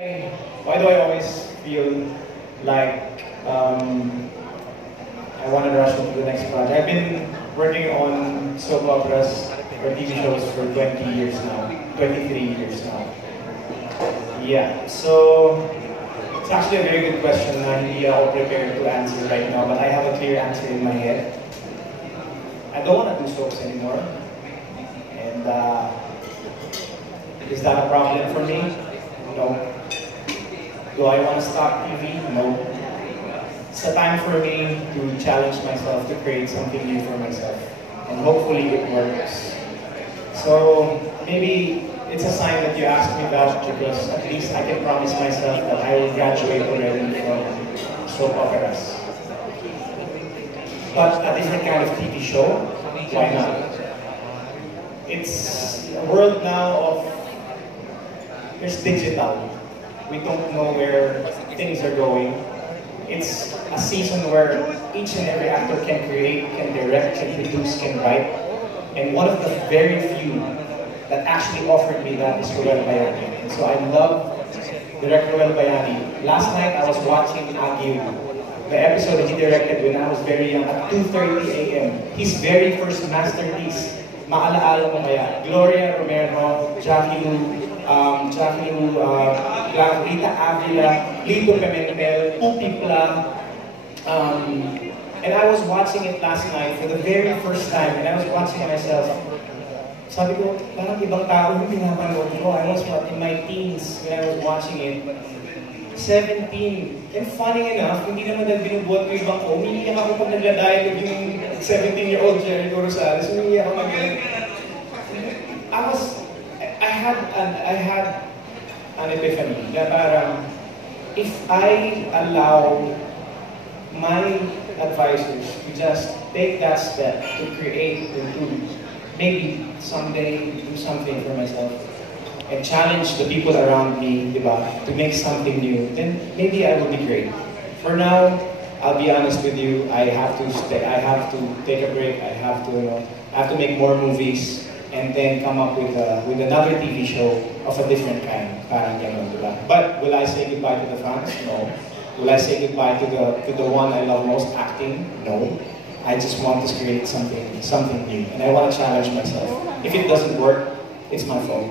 Why do I always feel like I want to rush into the next project? I've been working on soap operas or TV shows for 20 years now, 23 years now. Yeah, so it's actually a very good question na hindi ako prepared to answer right now, but I have a clear answer in my head. I don't want to do soaps anymore. And is that a problem for me? No. Do I want to stop TV? No. It's a time for me to challenge myself, to create something new for myself. And hopefully it works. So maybe it's a sign that you asked me that because at least I can promise myself that I will graduate already from soap operas. But a different kind of TV show, why not? It's a world now of, there's digital. We don't know where things are going. It's a season where each and every actor can create, can direct, can produce, can write. And one of the very few that actually offered me that is Ruel Bayani. And so I love Director Ruel Bayani. Last night I was watching Agiu, the episode that he directed when I was very young at 2:30 a.m. His very first masterpiece, Maalaala Mo Kaya. Gloria Romero, Jackie Lu, Rita Avila, Lito Pimentel, Upipla. And I was watching it last night for the very first time, and I was watching myself. Sabi ko, parang ibang tao yung pinapanood ko. I was in my teens when I was watching it. 17. And funny enough, hindi naman dahil binubuhat ko ibang ko. Umiiyak ako pag nagla-dialogue yung 17-year-old Jericho Rosales. Umiiyak ako magaling. I had an epiphany na parang if I allow my advisors to just take that step to create and to maybe someday do something for myself and challenge the people around me, diba, to make something new, then maybe I will be great. For now, I'll be honest with you, I have to take a break, I have to make more movies, and then come up with another TV show of a different kind, parang gano'n, diba? But will I say goodbye to the fans? No. Will I say goodbye to the one I love most, acting? No. I just want to create something new, and I want to challenge myself. If it doesn't work, it's my fault.